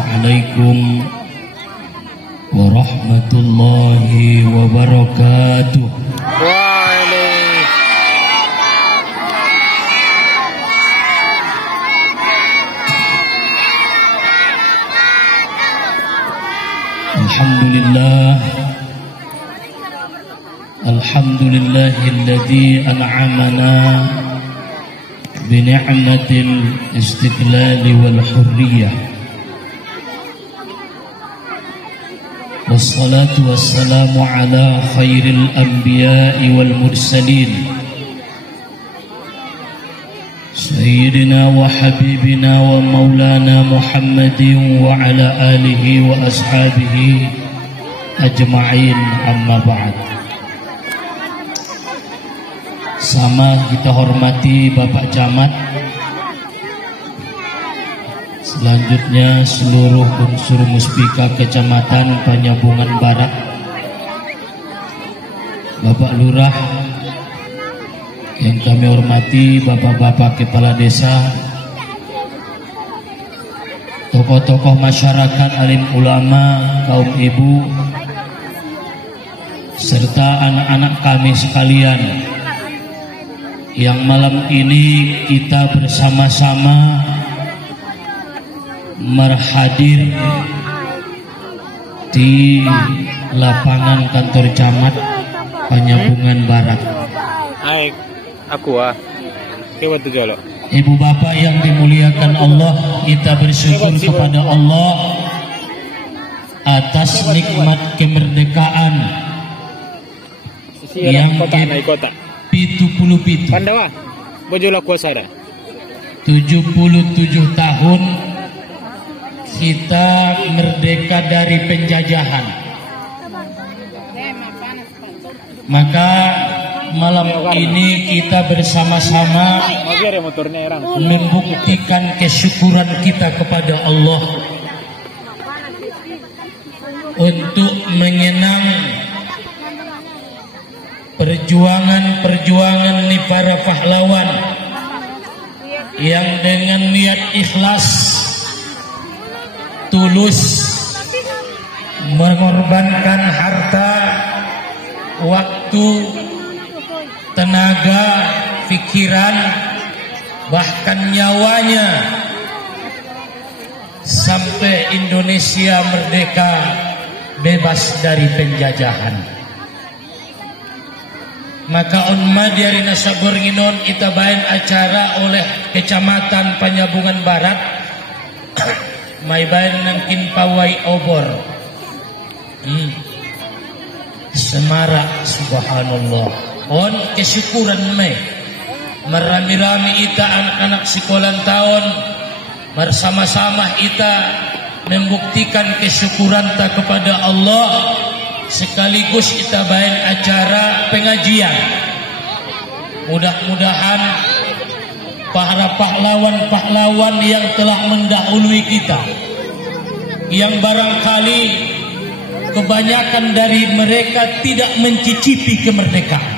Assalamualaikum warahmatullahi wabarakatuh. Alhamdulillahilladzi an'amana bini'matil istiqlal wal hurriyah. Wassalatu wassalamu ala khairil anbiya'i wal mursalin Sayyidina wa habibina wa maulana Muhammadin wa ala alihi wa ashabihi ajma'in, amma ba'd. Sama kita hormati Bapak Camat, selanjutnya seluruh unsur muspika Kecamatan Panyabungan Barat, Bapak Lurah yang kami hormati, Bapak-bapak kepala desa, tokoh-tokoh masyarakat, alim ulama, kaum ibu, serta anak-anak kami sekalian yang malam ini kita bersama-sama merhadir di lapangan kantor camat Panyabungan Barat. Hai, aku Ibu bapak yang dimuliakan Allah, kita bersyukur kepada Allah atas nikmat kemerdekaan yang ke-77 Pandawa, bojolah kuasa 77 tahun kita merdeka dari penjajahan. Maka malam ini kita bersama-sama membuktikan kesyukuran kita kepada Allah untuk mengenang perjuangan nih para pahlawan yang dengan niat ikhlas, tulus mengorbankan harta, waktu, tenaga, pikiran, bahkan nyawanya sampai Indonesia merdeka bebas dari penjajahan. Maka onma dari nasabur nginon ita bain acara oleh Kecamatan Panyabungan Barat may bain nangkin pawai obor semarak, subhanallah. On kesyukuran may merami-rami ita anak-anak sekolah tahun bersama-sama ita membuktikan kesyukuran ta kepada Allah, sekaligus kita bain acara pengajian. Mudah-mudahan para pahlawan-pahlawan yang telah mendahului kita, yang barangkali kebanyakan dari mereka tidak mencicipi kemerdekaan,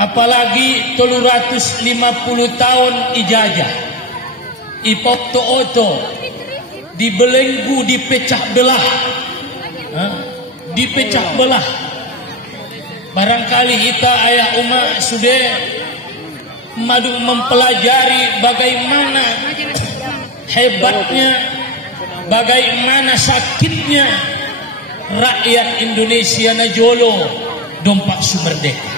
apalagi 350 tahun ijazah, ipok-to-oto, dibelenggu, dipecah belah, barangkali kita ayah umat sudah madu mempelajari bagaimana hebatnya, bagaimana sakitnya rakyat Indonesia najolo dompak sumerdeka.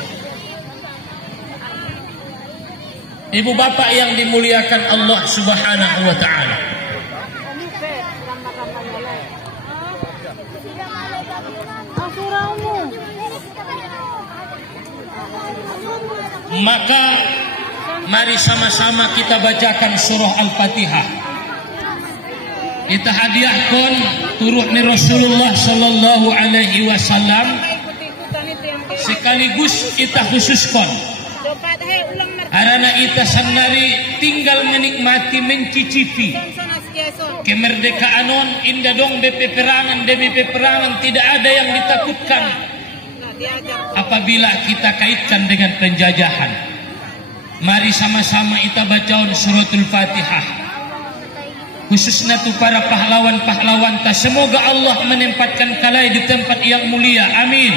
Ibu bapak yang dimuliakan Allah Subhanahu wa ta'ala, maka mari sama-sama kita bacakan surah Al-Fatihah. Kita hadiahkan turut ni Rasulullah sallallahu alaihi wasallam, sekaligus kita khususkan karena kita sendiri tinggal menikmati, mencicipi kemerdekaan on indah dong BP perangan, demi peperangan tidak ada yang ditakutkan apabila kita kaitkan dengan penjajahan. Mari sama-sama kita bacakan suratul Fatihah. khususnya tu para pahlawan-pahlawan ta. Semoga Allah menempatkan kalai di tempat yang mulia. Amin.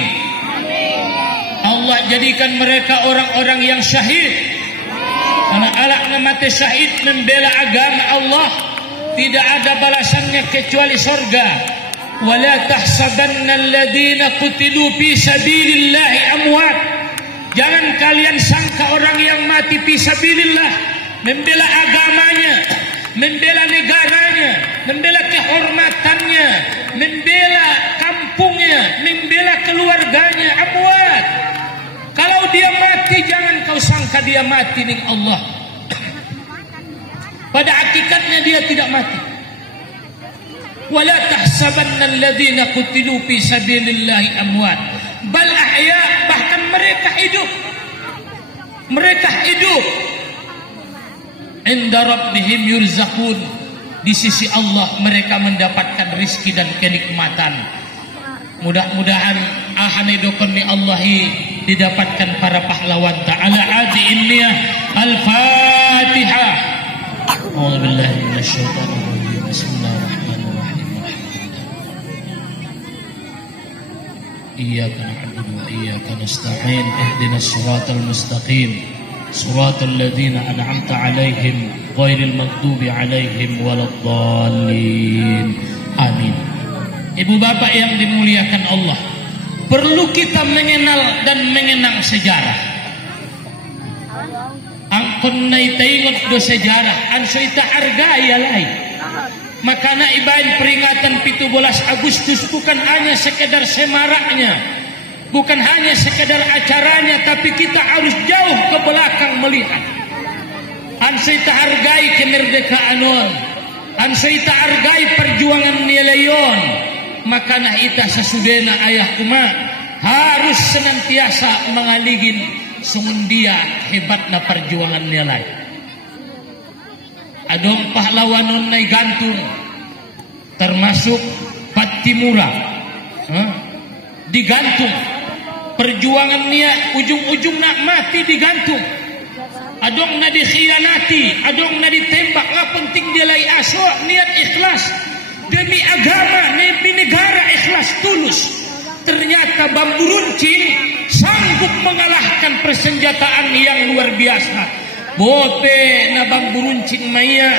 Allah jadikan mereka orang-orang yang syahid. Anak-anak mati syahid membela agama Allah, tidak ada balasannya kecuali surga. Wala tahsabanna alladhina qutilu fi sabilillahi amwat. Jangan kalian sangka orang yang mati fi sabilillah, membela agamanya, membela negaranya, membela kehormatannya, membela kampungnya, membela keluarganya, amwat. Kalau dia mati, jangan kau sangka dia mati ning Allah. Pada hakikatnya dia tidak mati. Wala tahsabanna alladhina qutilu fi sabilillahi amwat bal ahya, bahkan mereka hidup. Mereka hidup. Inda rabbihim yurzaqun, di sisi Allah mereka mendapatkan rizki dan kenikmatan. Mudah-mudahan ahane dokon ni Allahi didapatkan para pahlawan ta'ala adi inniyah. Al-Fatihah. A'udzu billahi minasyaitonir rajim. Bismillahirrahmanirrahim. Iyyaka na'budu wa iyyaka nasta'in. Ihdinas siratal mustaqim. Siratal ladzina an'amta 'alaihim ghairil maghdubi 'alaihim waladdallin. Amin. Ibu bapak yang dimuliakan Allah, perlu kita mengenal dan mengenang sejarah. Angkon nai tengok do sejarah, ansoi ta hargai alai. Makana ibain peringatan 17 Agustus bukan hanya sekedar semaraknya, bukan hanya sekedar acaranya, tapi kita harus jauh ke belakang melihat. Ansoi ta hargai kemerdekaan, ansoi ta hargai perjuangan nilayon. Makana ita sesudena ayah kuma harus senantiasa mengaligin sungundia hebatna perjuangan nilai. Adong pahlawanon nai gantung, termasuk Patimura, digantung. Perjuangan nia ujung-ujung nak mati digantung. Adong na dikhianati, adong na ditembak. Nggak penting dia lai aso niat ikhlas. Demi agama, demi negara ikhlas tulus. Ternyata bambu runcing sanggup mengalahkan persenjataan yang luar biasa. Bope na bambu runcing maya,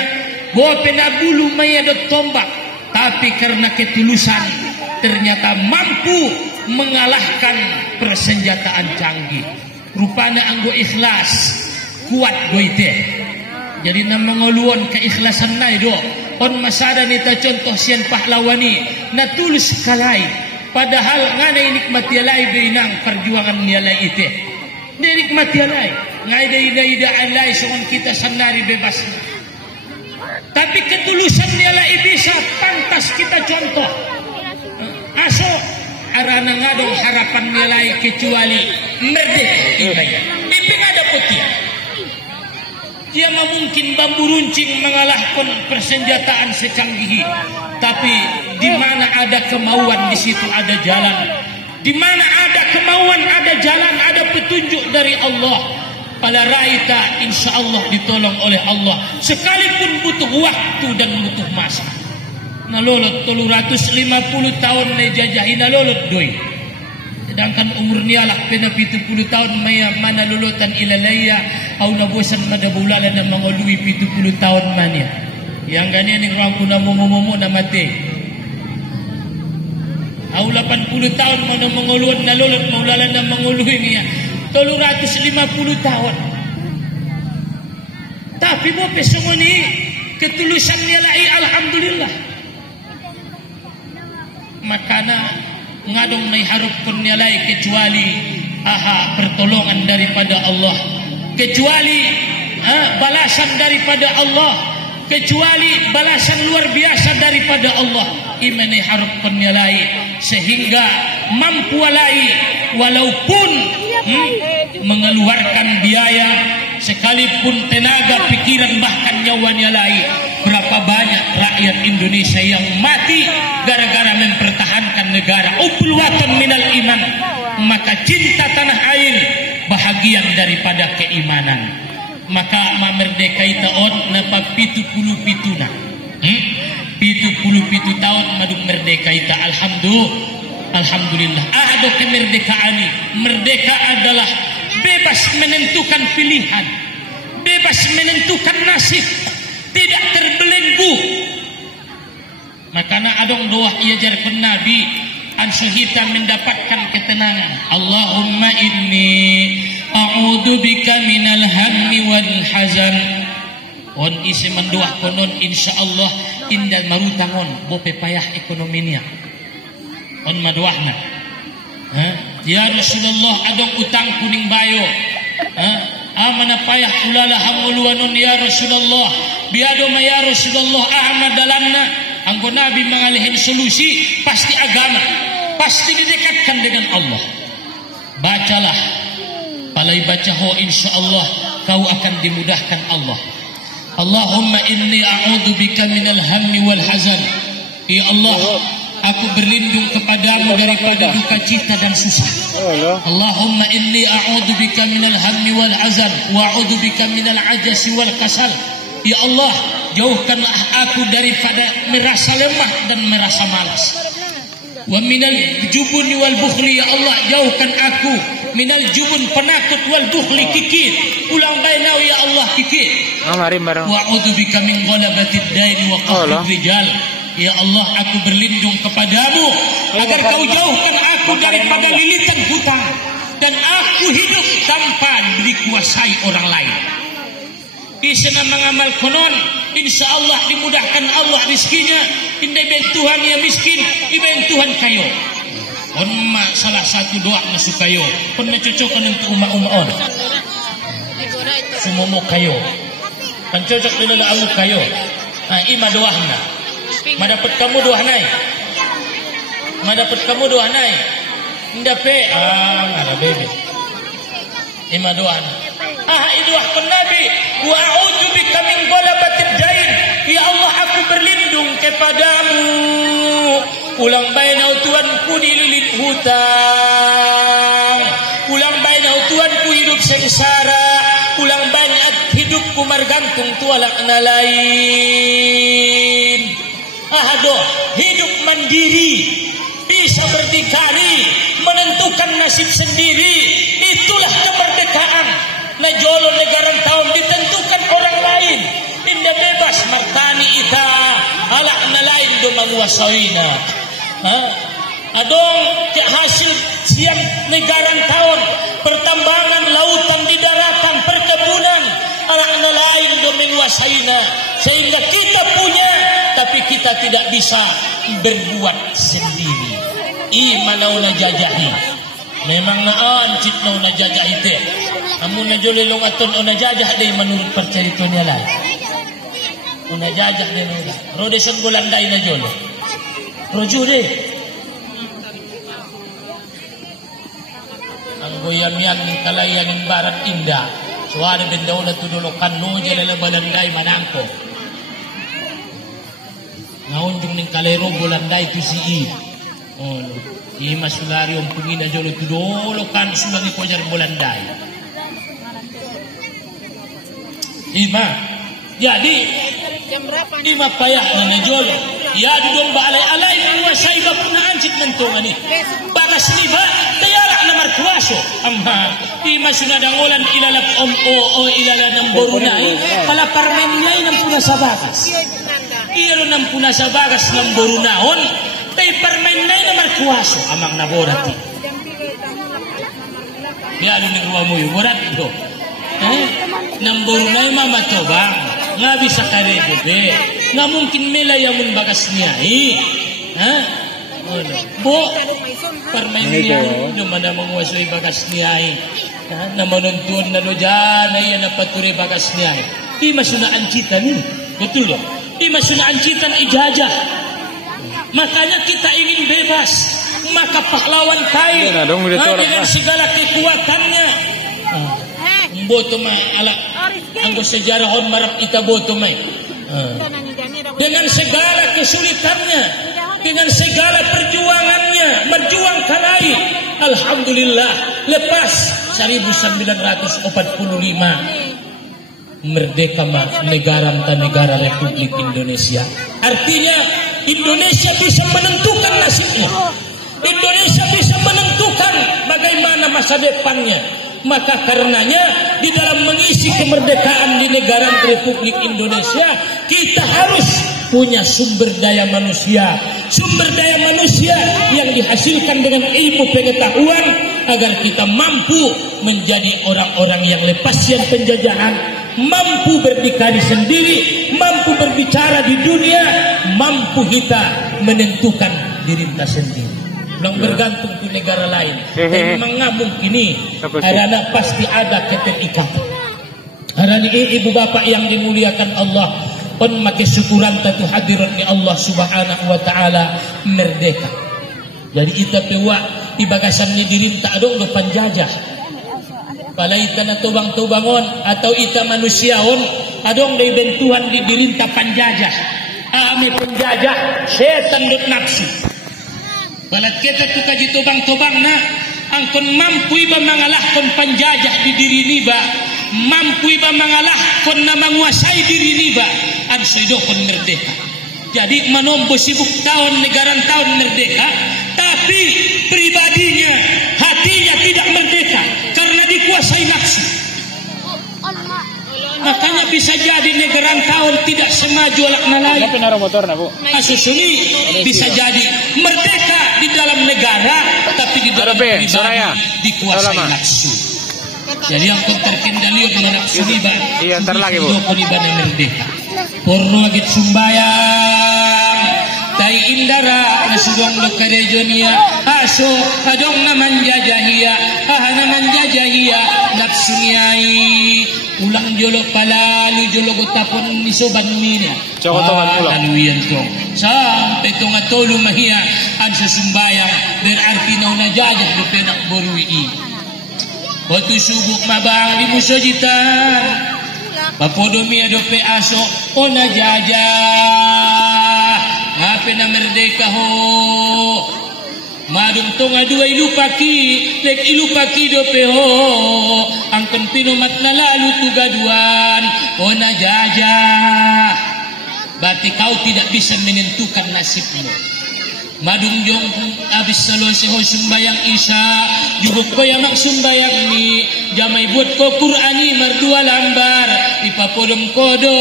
bope na bulu maya dot tombak. Tapi karena ketulusan ternyata mampu mengalahkan persenjataan canggih. Rupanya anggo ikhlas kuat goite. Jadi nama ngoluan keikhlasan nai do. On masada nita contoh sian pahlawani na tulus kalai. Padahal nganai nikmati alai beinang perjuangan nialai ite. Dia nikmati alai. Ngai ida alai songon kita sanari bebas. Tapi ketulusan nialai bisa pantas kita contoh. Aso arana ngadong harapan nialai kecuali merdeka. Iping ada putih. Dia mungkin bambu runcing mengalahkan persenjataan secanggih, tapi di mana ada kemauan di situ ada jalan. Di mana ada kemauan ada jalan, ada petunjuk dari Allah. Pada raita insya Allah ditolong oleh Allah. Sekalipun butuh waktu dan butuh masa. Nalolot 350 tahun nejajahi nalolot doi. Sedangkan umurnya lah pena 70 tahun maya mana lulutan ilalaya au nabosan madabulala na mangului 70 tahun mania. Yang ganyan ning wangku na momo na mati. Au 80 tahun mana manguluan na lulot maulala na mangului niya. 350 tahun. Tapi mo pesongo ni ketulusan niya lai alhamdulillah. Makana ngadong may harap kun nilai kecuali pertolongan daripada Allah, kecuali balasan daripada Allah, kecuali balasan luar biasa daripada Allah. Imane harap kun nilai sehingga mampu alai walaupun mengeluarkan biaya sekalipun tenaga, pikiran, bahkan nyawa nilai. Berapa banyak rakyat Indonesia yang mati gara-gara mempertahankan negara. Ubul watan minal iman. Maka cinta tanah air bahagian daripada keimanan. Maka mamerdeka itaon napa 70 pituna. 27 tahun maduk merdeka ita. Alhamdulillah. Ada kemerdekaan ini. Merdeka adalah bebas menentukan pilihan, bebas menentukan nasib, tidak terbelenggu. Makanya adong doa ia jarkan Nabi ansu kita mendapatkan ketenangan. Allahumma inni a'udzubika minal hammi wal hazan. On isi mendoa konon insyaallah indah marutangon bope payah ekonominya. On madoahna. Ya Rasulullah adong utang kuning bayo. Amana payah ulala hamuluanon ya Rasulullah. Biado ma ya Rasulullah ahmadalanna. Anggo Nabi mengalihin solusi pasti agama, pasti didekatkan dengan Allah. Bacalah, palai baca ho insyaallah kau akan dimudahkan Allah. Allahumma inni a'udzubika minal hammi wal hazan. Ya Allah, aku berlindung kepadamu daripada duka cita dan susah. Allahumma inni a'udzubika minal hammi wal hazan wa a'udzubika minal ajasi wal kasal. Ya Allah, jauhkanlah aku daripada merasa lemah dan merasa malas. Wa minal jubuni wal bukhli, ya Allah, jauhkan aku minal jubun penakut wal bukhli kikir. Ulang bainau ya Allah kikir. Wa a'udzubika min ghalabatid daini wa qahrid rijal. Ya Allah, aku berlindung kepadamu agar kau jauhkan aku daripada lilitan hutang dan aku hidup tanpa dikuasai orang lain. Bisa mengamal konon, insya Allah dimudahkan Allah rizkinya. Indai ben Tuhan ya miskin, iben Tuhan kayo. On salah satu doa masuk kayo. On cocokkan untuk umat on. Semumu kayo. Kan cocok dengan amu kayo. Nah, ima doahna. Madapat kamu doa naik. Madapat kamu doa naik. Ndape ada bebe. Ima doahna. Iduahkan Nabi wa a'udzubika min ghalabatid dain. Ya Allah, aku berlindung kepadamu ulang bainau Tuanku dililit hutang, ulang bainau Tuanku hidup sengsara, ulang bainat hidupku margantung tualak na lain. Hidup mandiri, bisa berdikari, menentukan nasib sendiri, itulah kemerdekaan. Najolo negara tahun ditentukan orang lain. Indah bebas martani ita alak na lain do manguasawina. Adong hasil siang negara tahun pertambangan lautan di daratan perkebunan alak na lain do menguasainya. Sehingga kita punya tapi kita tidak bisa berbuat sendiri. Manau na jajahi. Memang ancit na jajah itu. Amun na jole long aton na jajah day menurut perceritonya lah. Una jajah day nila. Rodeson Bulanday na jole. Rojo de. Ang goyam-yam ng kalayan ng barat indah. Suwari bendaw na tudulukan no jale na Bulanday manangko. Ngaunjung ng kalero Bulanday to si Ima sulari ang pungina jolo tudolo kan sulangi kojar Bulanday. Ima, jadi ima payah na jolo. Ya dudong baalay-alay menguasai bapuna anjit mentungan ni. Bagas ni ba tayara na markuaso. Amma ima sunadangolan ilalap o ilala ng borunay pala parmenlay ng puna sa bagas. Iro ng puna sa bagas ng borunaon. Tay permainay na markuaso amang naborati. Ya ni ruwa mo yung borat ito. Namborunay mamato bang nga bisa karedo be. Nga mungkin melayamun bagas niya Bo permainay do mana menguasai bagas niya na manuntuan na do dyan ay na paturi bagas niya. Di masunaan kita ni. Betul loh. Di masunaan kita ijajah. Makanya kita ingin bebas, maka pahlawan tayo dengan segala kekuatannya. Boto mai ala anggo sejarah on marap ika boto mai. Dengan segala kesulitannya, dengan segala perjuangannya, berjuang kalai. Alhamdulillah, lepas 1945 merdeka negara Republik Indonesia. Artinya Indonesia bisa menentukan nasibnya. Indonesia bisa menentukan bagaimana masa depannya. Maka karenanya di dalam mengisi kemerdekaan di negara Republik Indonesia, kita harus punya sumber daya manusia. Sumber daya manusia yang dihasilkan dengan ilmu pengetahuan agar kita mampu menjadi orang-orang yang lepas dari penjajahan, mampu berdikari sendiri, mampu berbicara di dunia, mampu kita menentukan diri kita sendiri. Yang bergantung di negara lain. Dan memang mungkin ini karena pasti ada keterikatan. Karena ibu bapak yang dimuliakan Allah, pun makin syukuran tatu hadirat ni Allah Subhanahu wa taala merdeka. Jadi kita pewa di bagasannya diri tak ada depan jajah. Palai tanah tubang-tubangon atau ita manusiaon adong dari bentuhan di diri tak penjajah. Ame penjajah setan dut nafsu. Balat kita tu kaji tubang-tubang na angkon mampu iba mengalahkan penjajah di diri niba, mampu iba mengalahkan na menguasai diri niba, an soidokon merdeka. Jadi menombo sibuk tahun negara tahun merdeka, tapi pribadinya, hatinya tidak merdeka karena dikuasai nafsu. Makanya bisa jadi negara tahun tidak semaju alak nalai. Asusuni bisa jadi merdeka di dalam negara, tapi di dalam pribadi dikuasai nafsu. Jadi yang terkendali oleh nafsu riba. Iya, ntar lagi bu. Merdeka. Porno agit sumbayang, tai indara nasudong lokarejonia, aso kadong naman jajahia, naman jajahia nafsu niai. Ulang jolo palalu jolo gotapon nisoban mina. Cokotongan pulang. Laluyan tong. Sampai tong atolu mahia an susumbayang berarti nauna jajah di penak borui. Batu subuk mabang di musojitan. Papodomi adope aso ona jajah. Ngape na merdeka ho. Madung tonga dua ilupaki lek ilupaki dope ho angken pinomat na lalu tugaduan ona jajah. Berarti kau tidak bisa menentukan nasibmu. Madung jong abis selesai ho sumbayang isya jubuk ko yamak sumbayang ni jamai buat ko Qur'ani merdua lambar ipapodom kodo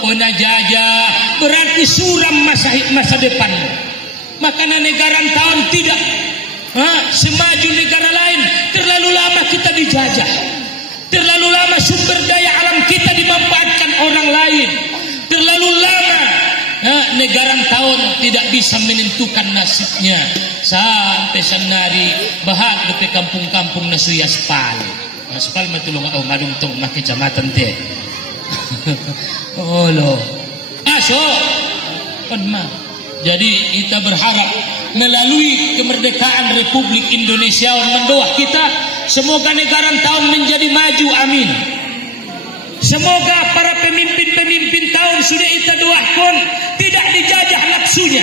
ona jajah. Berarti suram masa depanmu. Makanya negara tahun tidak semaju negara lain. Terlalu lama kita dijajah, terlalu lama sumber daya alam kita dimanfaatkan orang lain, terlalu lama negara tahun tidak bisa menentukan nasibnya. Sampai sanari bahag di kampung-kampung nasuy aspal matulong ako madung tong makicamatan te. Oh lo aso onma. Jadi kita berharap melalui kemerdekaan Republik Indonesia mendoa kita semoga negara tahun menjadi maju, amin. Semoga para pemimpin-pemimpin tahun sudah kita doakan tidak dijajah nafsunya.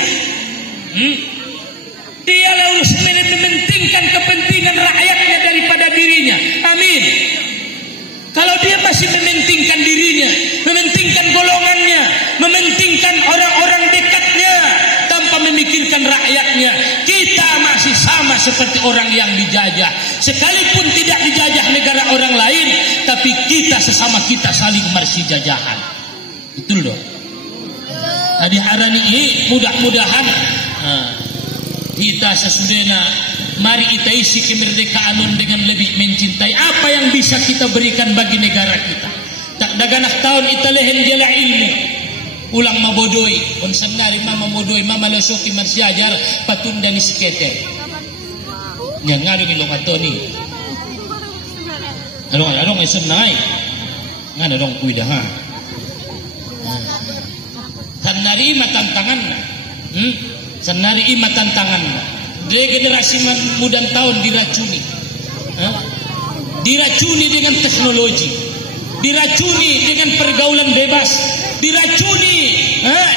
Dia harus mementingkan kepentingan rakyatnya daripada dirinya, amin. Kalau dia masih mementingkan dirinya, mementingkan golongannya, mementingkan orang-orang dekatnya tanpa memikirkan rakyatnya, kita masih sama seperti orang yang dijajah. Sekalipun tidak dijajah negara orang lain, tapi kita sesama kita saling mersi jajahan. Betul dong. Tadi hari ini mudah-mudahan kita sesudahnya mari kita isi kemerdekaan dengan lebih mencintai apa yang bisa kita berikan bagi negara kita. Tak daganah tahun kita lehen jela ilmu. Ulang mabodoi, konsenari mama modoi, mama lesoki marsiajar patunda ni sikete. Yang ngadu ni longatoni. Arong esen nai. Ngada dong kui dah. Sanari matantangan. Sanari matantangan. Regenerasi muda tahun diracuni, diracuni dengan teknologi, diracuni dengan pergaulan bebas, diracuni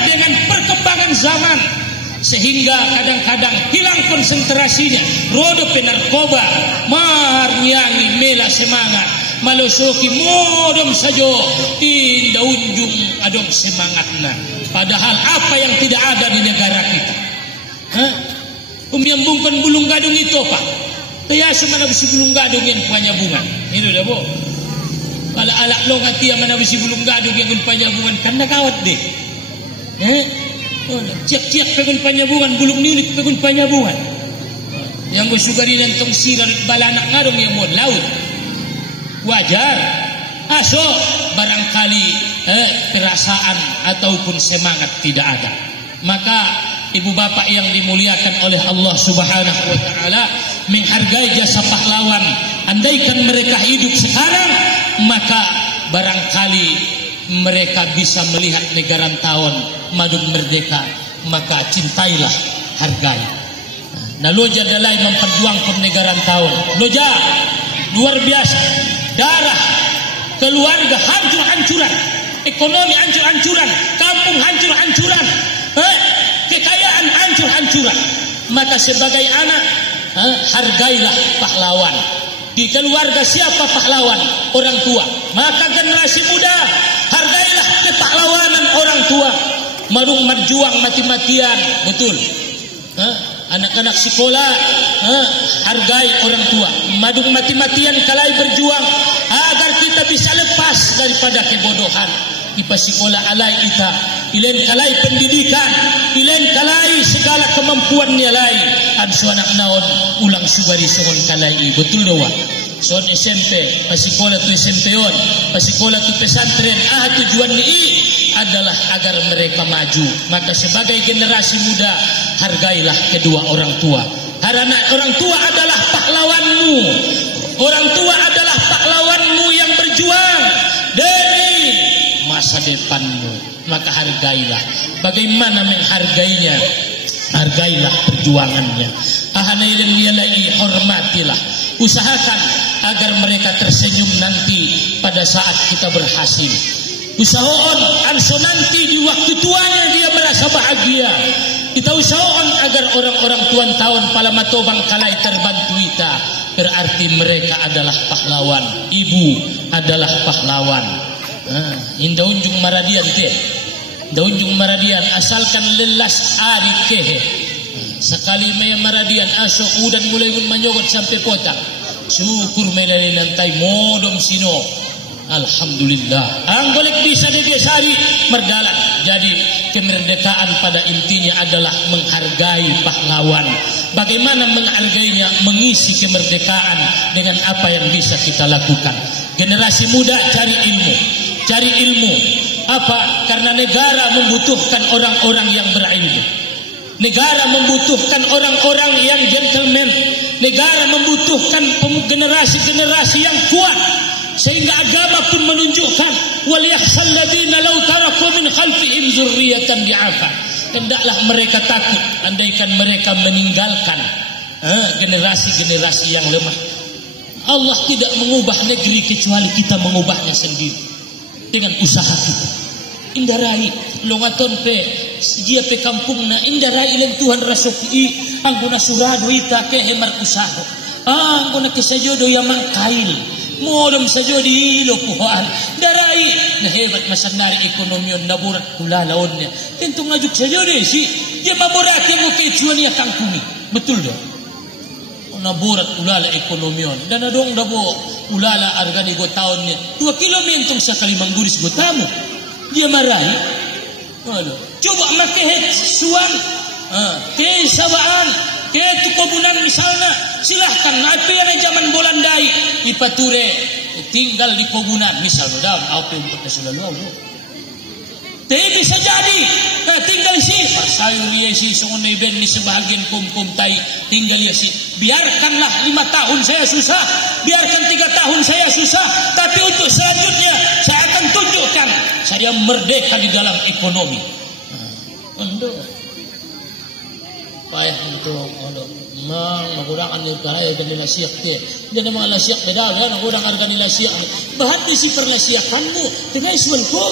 dengan perkembangan zaman, sehingga kadang-kadang hilang konsentrasinya. Rodo penarkoba, marnyangi mela semangat, malosoki modom sajo, indah unjung adong semangatna. Padahal apa yang tidak ada di negara kita? Menyambungkan bulung gadung itu Pak. Kaya semana besi bulung gadung yang penyambungan. Ini udah bo. Kalau alak lo ngati yang mana besi bulung gadung yang penyambungan kan nak kawat deh. Ciak-ciak pegun penyambungan bulung nilik pegun penyambungan. Yang gue sugari nantong siran balanak ngarong yang mau laut. Wajar. Aso barangkali perasaan ataupun semangat tidak ada. Maka ibu bapak yang dimuliakan oleh Allah Subhanahu wa taala, menghargai jasa pahlawan. Andaikan mereka hidup sekarang, maka barangkali mereka bisa melihat negara tahun madung merdeka, maka cintailah, hargai. Nah, loja dalai memperjuangkan negara tahun. Loja luar biasa. Darah keluarga hancur-hancuran, ekonomi hancur-hancuran, kampung hancur-hancuran, kekayaan hancur-hancuran. Maka sebagai anak, hargailah pahlawan. Di keluarga siapa pahlawan? Orang tua. Maka generasi muda, hargailah kepahlawanan orang tua. Marung berjuang mati-matian, betul. Anak-anak sekolah, hargai orang tua. Madung mati-matian kalai berjuang agar kita bisa lepas daripada kebodohan. Ipa sekolah alai kita, ilen kalai pendidikan, ilen kalai segala kemampuan nilai. Anso anak naon ulang subari songon kalai. Betul doa. Son SMP, pasikola tu SMP on, pasikola tu pesantren. Tujuan ni adalah agar mereka maju. Maka sebagai generasi muda, hargailah kedua orang tua. Karena orang tua adalah pahlawanmu. Orang tua adalah pahlawanmu yang berjuang demi masa depanmu. Maka hargailah. Bagaimana menghargainya? Hargailah perjuangannya. Ahanailan nilai, hormatilah. Usahakan agar mereka tersenyum nanti pada saat kita berhasil. Usahakan anso nanti di waktu tuanya dia merasa bahagia. Kita usahakan agar orang-orang tuan tahun palamatobang kalai terbantu kita. Berarti mereka adalah pahlawan. Ibu adalah pahlawan. Indah unjung maradian ke. Daunjung maradian asalkan lelas ari kehe. Sekali me maradian aso udan mulai menyogot sampai kota. Syukur melali lantai modom sino. Alhamdulillah. Anggolek bisa didesari merdalan. Jadi kemerdekaan pada intinya adalah menghargai pahlawan. Bagaimana menghargainya? Mengisi kemerdekaan dengan apa yang bisa kita lakukan. Generasi muda cari ilmu. Cari ilmu. Apa? Karena negara membutuhkan orang-orang yang berilmu. Negara membutuhkan orang-orang yang gentleman. Negara membutuhkan generasi-generasi yang kuat. Sehingga agama pun menunjukkan wal yakhshal ladzina law taraku min khalfihim dzurriyyatan di'afa. Hendaklah mereka takut andaikan mereka meninggalkan generasi-generasi yang lemah. Allah tidak mengubah negeri kecuali kita mengubahnya sendiri dengan usaha kita. Indarai longaton pe dia pe kampung na indarai ilang Tuhan rasuki angguna surado ita ke hemar usaha angguna kesajodo yamang kail modom sajo di lopuhan darai na hebat masanari ekonomion naburat kula laonnya tentu ngajuk sajo deh si dia maburat yang kecuali ya kangkumi betul dong naburat ulala ekonomion dan adong dabo ulala argani go tahunnya 2 kilometer sekali mangguris go tamu dia marahi. Coba makai suan, ke sabaan, ke tukobunan misalnya, silahkan. Nah itu yang zaman Bolandai, ipature tinggal di kobunan misalnya dalam apa yang kita sudah lalu. Tapi bisa jadi tinggal sih, sayur ya sih, songonai ben ni sebahagian kum tai tinggal ya sih. Biarkanlah 5 tahun saya susah, biarkan 3 tahun saya susah, tapi untuk selanjutnya saya akan tunjukkan saya merdeka di dalam ekonomi. Untuk payah untuk menggunakan negara dan nilasiak dia. Jadi mga lasiak bedaga, menggunakan harga nilasiak. Bahat si perlasiakanmu dengan ismenko.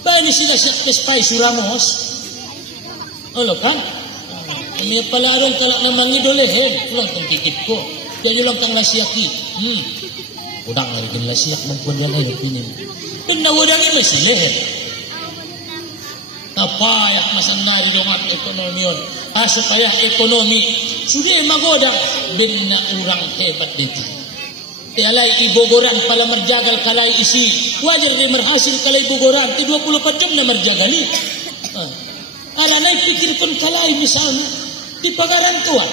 Bani sila sa kespay suramos. Olo kan? Ini palarong kalak naman ni dolehin. Ulang kang kikip ko. Kaya lang kang lasiaki. Udang lagi lasiak magpunyan ay opinion. Kung nawudangin may silehin. Napayah masannari dongat ekonomi supaya ekonomi sudah magodang bina orang hebat deta. Tialai ibogoran pala merjagal kalai isi wajar dia merhasil kalai ibogoran ti 24 jam na merjagali. Alanay pikir pun kalai misalnya di pagaran tua.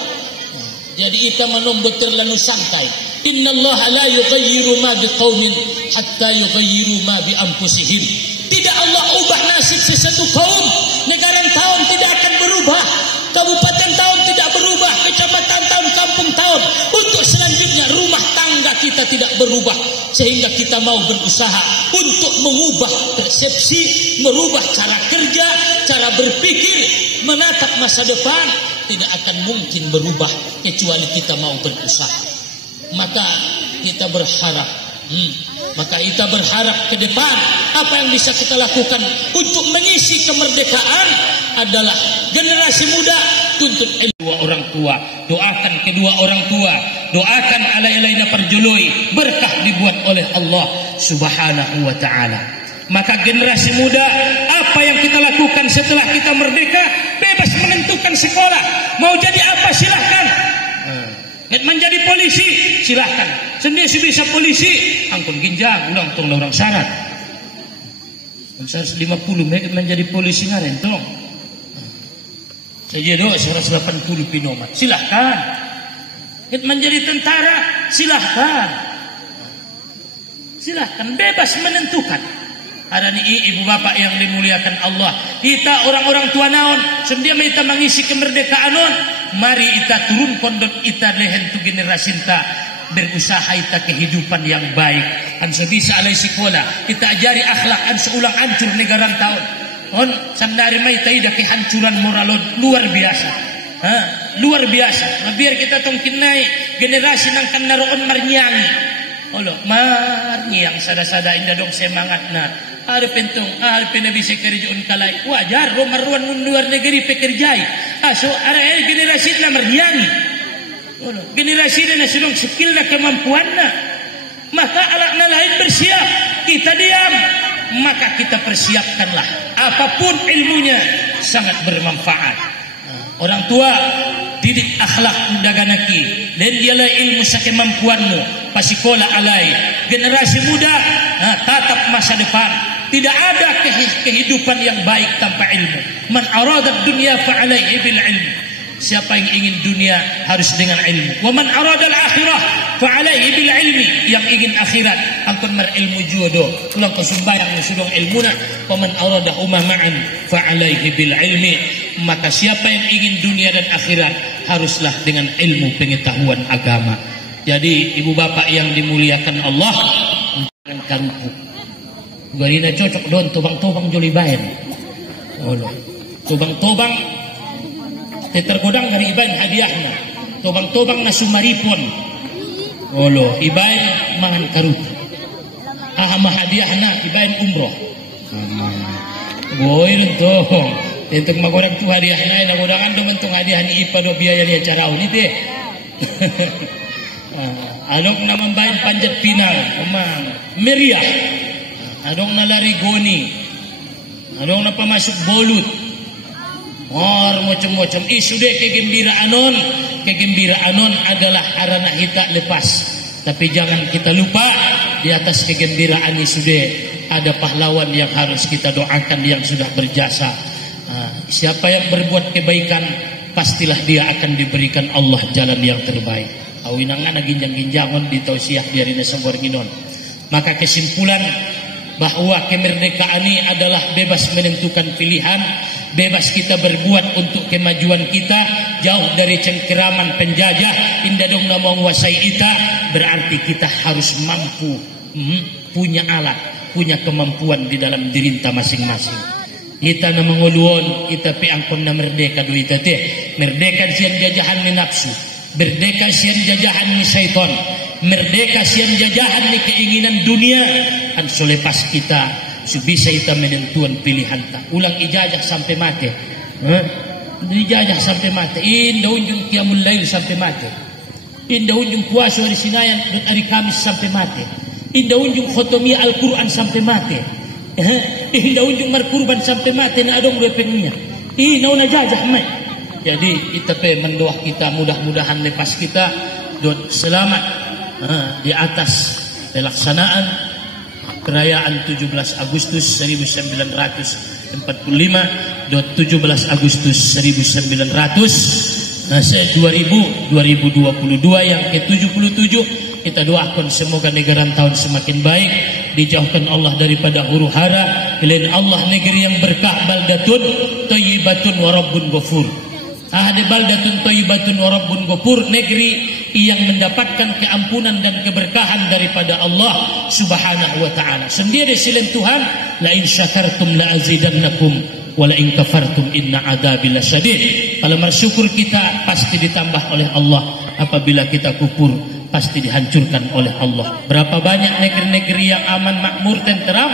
Jadi ita manombot terlalu santai. Inna Allah la yughayyiru ma biqaumin hatta yughayyiru ma bi anfusihim. Tidak Allah ubah nasib sesuatu kaum, negara tahun tidak akan berubah, kabupaten tahun tidak berubah, kecamatan tahun, kampung tahun. Untuk selanjutnya rumah tangga kita tidak berubah, sehingga kita mau berusaha untuk mengubah persepsi, merubah cara kerja, cara berpikir, menatap masa depan. Tidak akan mungkin berubah kecuali kita mau berusaha. Maka kita berharap ke depan apa yang bisa kita lakukan untuk mengisi kemerdekaan adalah generasi muda tuntut kedua orang tua, doakan kedua orang tua, doakan alai-alaina perjoloi, berkah dibuat oleh Allah Subhanahu wa taala. Maka generasi muda, apa yang kita lakukan setelah kita merdeka, bebas menentukan sekolah, mau jadi apa silahkan. Menjadi polisi silahkan, sendiri bisa polisi, angkun ginjang ulang tong orang syarat 150 menjadi polisi ngaren tong saja do 180 pinomat silahkan. Menjadi tentara silahkan, bebas menentukan. Ada nih ibu bapak yang dimuliakan Allah, kita orang-orang tua naon sendia kita mengisi kemerdekaan non, mari kita turun pondok kita lehen tu generasi kita berusaha kita kehidupan yang baik. Anso bisa alai sekolah kita ajari akhlak, anso ulang hancur negara tahun on sandari mai taida kehancuran moral luar biasa. Luar biasa. Biar kita tongkin naik generasi nang kan naroon marnyangi. Olo marnyang sada-sada indah dong semangat na. Harapin na bisa kerjaan kalai. Wajar romaruan luar negeri pekerjai. So ada generasi na marnyangi. Generasi na sulong skill na kemampuan na. Maka anak na lain bersiap. Kita diam. Maka kita persiapkanlah. Apapun ilmunya sangat bermanfaat. Orang tua didik akhlak daganaki dan dialah ilmu sakemampuanmu pasikola alai. Generasi muda tatap masa depan. Tidak ada kehidupan yang baik tanpa ilmu. Man arada dunya fa alaihi bil ilm. Siapa yang ingin dunia harus dengan ilmu. Wa man arada al akhirah fa alaihi bil ilmi. Yang ingin akhirat angkon mar ilmu jodoh. Ulang kesumbayang sudong ilmuna. Wa man arada huma ma'an fa alaihi bil ilmi. Maka siapa yang ingin dunia dan akhirat haruslah dengan ilmu pengetahuan agama. Jadi ibu bapak yang dimuliakan Allah, karuku garina cocok don tobang-tobang joli bayan. Tobang-tobang tergodang dari ibain hadiahnya. Tobang-tobang na sumaripon. Ibain mangan karuku. Ahama hadiahna ibain umroh. Boy tong. Untuk magorang tu hadiahnya, nagodangan do mentong hadiah ni ipa do biaya ni acara ini deh. Adong na mambahin panjat pinang, umang meriah. Adong na lari goni, adong na pamasuk bolut. Macam-macam isu deh kegembiraanon adalah arana hita lepas. Tapi jangan kita lupa di atas kegembiraan isu deh ada pahlawan yang harus kita doakan yang sudah berjasa. Siapa yang berbuat kebaikan pastilah dia akan diberikan Allah jalan yang terbaik. Awinangan ginjang-ginjangon di tausiah dari nasabor nginon. Maka kesimpulan bahwa kemerdekaan ini adalah bebas menentukan pilihan, bebas kita berbuat untuk kemajuan kita, jauh dari cengkeraman penjajah, indadong na menguasai kita. Berarti kita harus mampu punya alat, punya kemampuan di dalam diri kita masing-masing. Kita na menguluan, kita piangkon na merdeka do ita teh. Merdeka siyan jajahan ni nafsu, merdeka siyan jajahan ni syaitan, merdeka siyan jajahan ni keinginan dunia. Kan selepas kita bisa kita menentuan pilihan ta. Ulang ijajah sampai mati. Ijajah sampai mati. Indah unjung qiyamul lail sampai mati. Indah unjung puasa hari Sinayan dan hari Kamis sampai mati. Indah unjung khotomiyah Al-Quran sampai mati. Hinda unjung markurban sampai mati na adong repengnya. Nauna jajah mai. Jadi kita mendoa kita mudah-mudahan lepas kita selamat di atas pelaksanaan perayaan 17 Agustus 1945 17 Agustus 1900 2022 yang ke-77. Kita doakan semoga negara tahun semakin baik, dijauhkan Allah daripada huru hara, pilihan Allah negeri yang berkah, baldatun thayyibatun wa rabbun ghafur. Ahade baldatun thayyibatun wa rabbun ghafur, negeri yang mendapatkan keampunan dan keberkahan daripada Allah Subhanahu wa taala. Sendiri selain Tuhan, la in syakartum la azidannakum wa la in kafartum inna adzabi lasyadid. Kalau bersyukur kita pasti ditambah oleh Allah, apabila kita kufur pasti dihancurkan oleh Allah. Berapa banyak negeri-negeri yang aman, makmur, tenteram,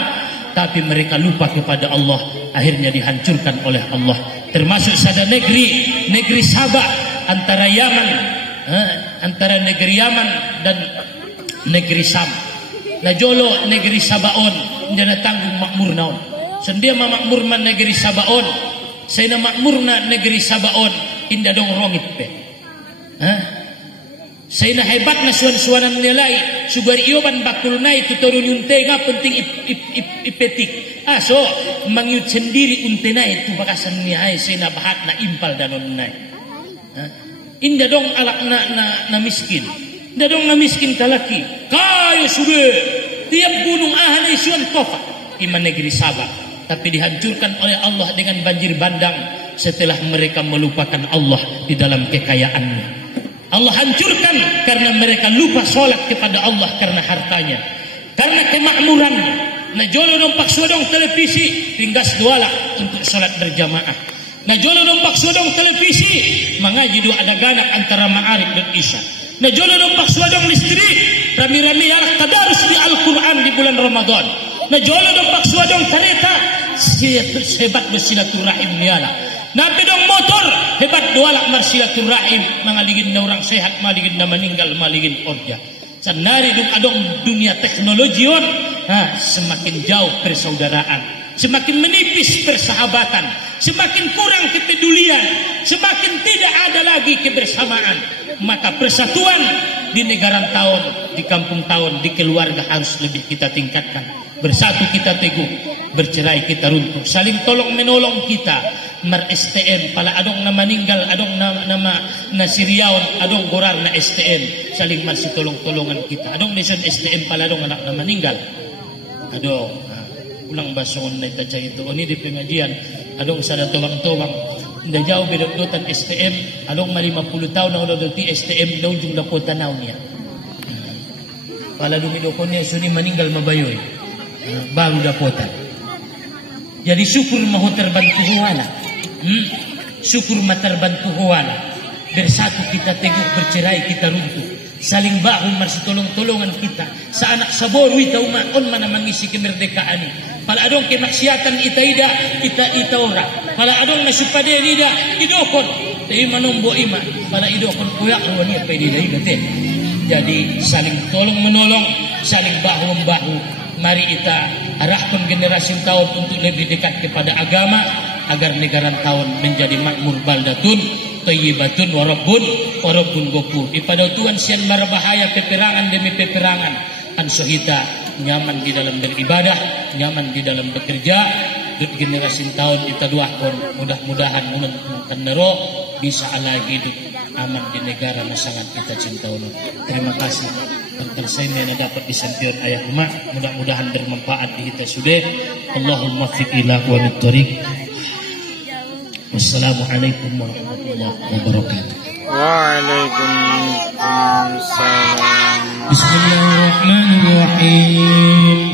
tapi mereka lupa kepada Allah, akhirnya dihancurkan oleh Allah. Termasuk sada negeri Sabah, antara negeri Yaman dan negeri Sam. Najolo negeri Sabaon, dia tanggung makmur naon. Sendia makmur man negeri Sabaon, saya makmur na negeri Sabaon, indah dong rongit pe. Saya hebat na suan-suanan nilai sugar ioban bakul na itu turun unte nga penting ipetik. So mangyut sendiri unte na itu bakasan niya ay saya bahat na impal danon na. Inda dong alak na miskin. Inda dong na miskin talaki. Kaya sudah tiap gunung ahan isuan tofa iman negeri Sabah, tapi dihancurkan oleh Allah dengan banjir bandang setelah mereka melupakan Allah di dalam kekayaannya. Allah hancurkan karena mereka lupa sholat kepada Allah karena hartanya, karena kemakmuran. Najolo dompak sodong televisi tinggas duala untuk sholat berjamaah. Najolo dompak sodong televisi mengaji dua ada ganak antara ma'arif dan isya. Najolo dompak sodong listrik rami-rami anak tadarus di Al-Quran di bulan Ramadan. Najolo dompak sodong kereta hebat bersilaturahim niala. Nabi dong motor hebat doalak marsilaturahim, mengaligin na orang sehat, maligin na meninggal, maligin orja. Sanari dong adong dunia teknologi on, semakin jauh persaudaraan, semakin menipis persahabatan, semakin kurang kepedulian, semakin tidak ada lagi kebersamaan. Maka persatuan di negara tahun, di kampung tahun, di keluarga harus lebih kita tingkatkan. Bersatu kita teguh, bercerai kita runtuh, saling tolong menolong kita. Mar STM pala adong na meninggal, adong nama Siriaon, adong gorar na STM, saling masih tolong-tolongan kita. Adong nison STM pala adong anak na meninggal, adong ulang basongon na itaca itu oni di pengajian, adong sada towang-towang nda jauh bedotan STM, adong 50 tahun na udah doti STM daw jung dapo tanaw niya. Pala dumidoko niya suni meninggal mabayoy, baru dapotan. Jadi syukur mahu terbantu huwala. Syukur materbantu huwala. Bersatu kita teguh, bercerai kita runtuh, saling bahu marsi tolong-tolongan kita. Sa anak sabor wita umaon mana mangisi kemerdekaan ini. Pala adong kemaksiatan ita ora. Pala adong nasupade nida idokon. Tapi manombo ima. Pala idokon kuyak ruwani apa ini dati. Jadi saling tolong menolong, saling bahu membahu. Mari kita arahkan generasi tahun untuk lebih dekat kepada agama, agar negara tahun menjadi makmur, baldatun thayyibatun wa rabbun ghafur. Ipada Tuhan sian berbahaya peperangan demi peperangan. Ansohita nyaman di dalam beribadah, nyaman di dalam bekerja. Generasi tahun kita doakan mudah-mudahan menentukan nero bisa lagi hidup aman di negara yang sangat kita cintai. Terima kasih. Terima yang dapat disampaikan ayat umat, mudah-mudahan bermanfaat di kita sudah. Allahumma fiq ila wa tariq. Wassalamualaikum warahmatullahi wabarakatuh. Waalaikumsalam. Bismillahirrahmanirrahim.